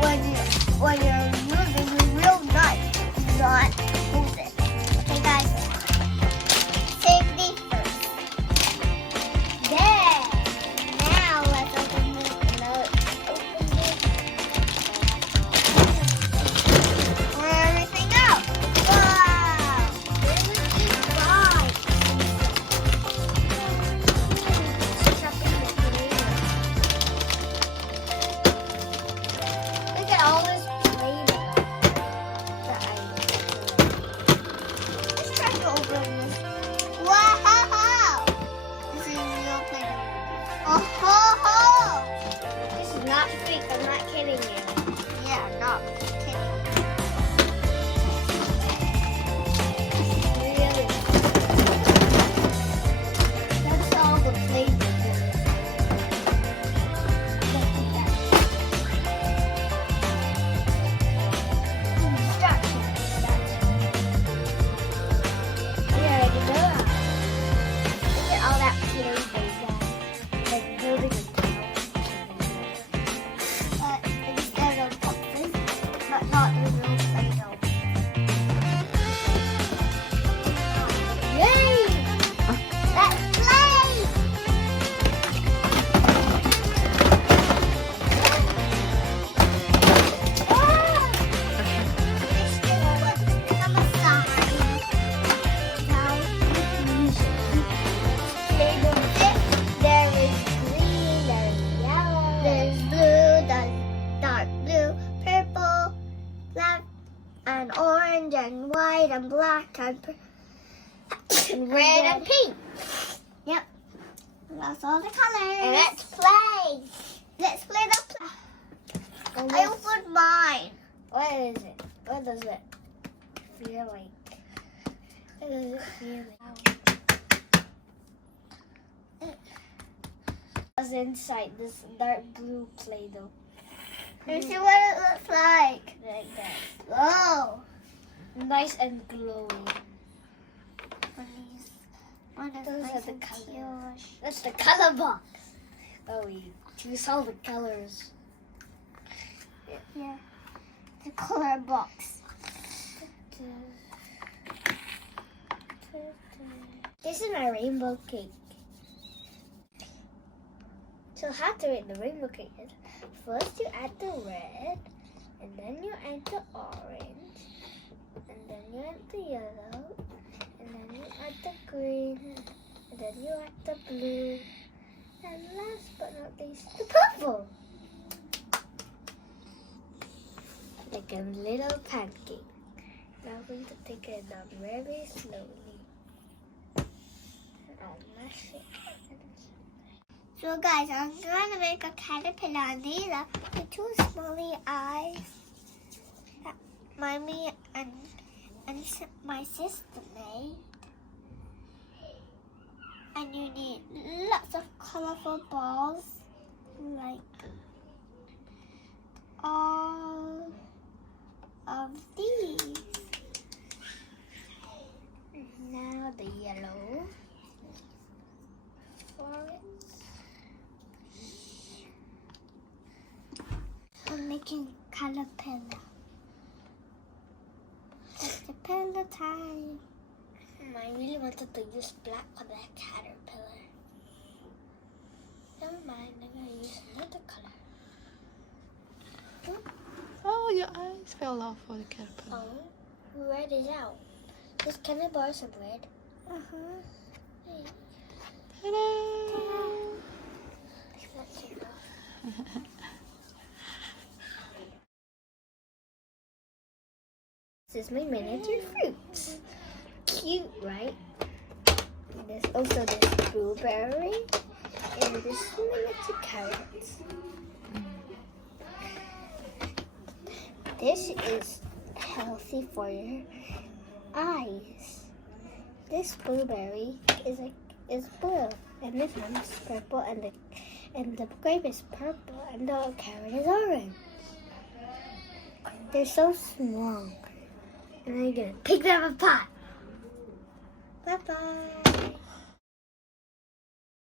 when you're using a real knife, do not hold it. Okay, guys. Safety first. There. Now let's open this. Everything out. Wow. There was each bite. Look at all this Play-Doh that I made. Let's try to open this. Wow! This is real Play-Doh. Oh ho ho! This is not fake. I'm not kidding you. Yeah, I'm not kidding. Really? That's all the Play-Doh. And orange and white and black and red and pink. Yep. That's all the colors. And let's play. Let's play the I opened mine. What is it? What does it feel like? What does it feel like? What's inside this dark blue Play-Doh? Let's see what it looks like. Like that. Oh, nice and glowing. Those are the colors. That's the color box. Oh, we choose all the colors. Yeah, the color box. This is my rainbow cake. So how to make the rainbow cake is first you add the red, and then you add the orange, and then you add the yellow, and then you add the green, and then you add the blue, and last but not least, the purple. Like a little pancake. Now I'm going to take it down very slowly. And I'll mash it. So guys, I'm going to make a caterpillar, and these are the two smiley eyes that Mommy and my sister made. And you need lots of colorful balls, like all of these. Now the yellow for it. I'm making caterpillar. Caterpillar time. I really wanted to use black for that caterpillar. Never mind, I'm gonna use another color. Oh, your eyes fell off for the caterpillar. Oh, red is out. Just can I borrow some red? Hey. Ta-da! Let's take it off. This is my miniature fruits. Cute, right? There's also this blueberry and this miniature carrots. This is healthy for your eyes. This blueberry is blue, and this one is purple, and the grape is purple, and the carrot is orange. They're so small. And I'm gonna pick them apart. Bye-bye.